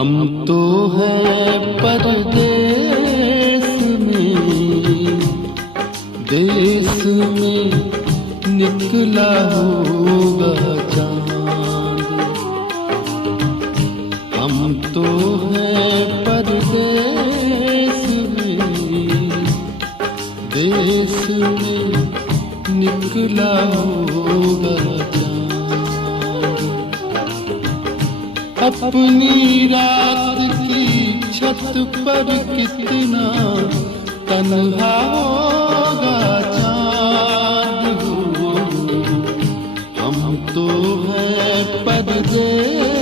हम तो हैं परदेस में, देश में निकला होगा चांद। हम तो हैं परदेस में, देश में निकला होगा चांद। अपनी रात की छत पर कितना तन्हा होगा चाँद। हम तो हैं परदेस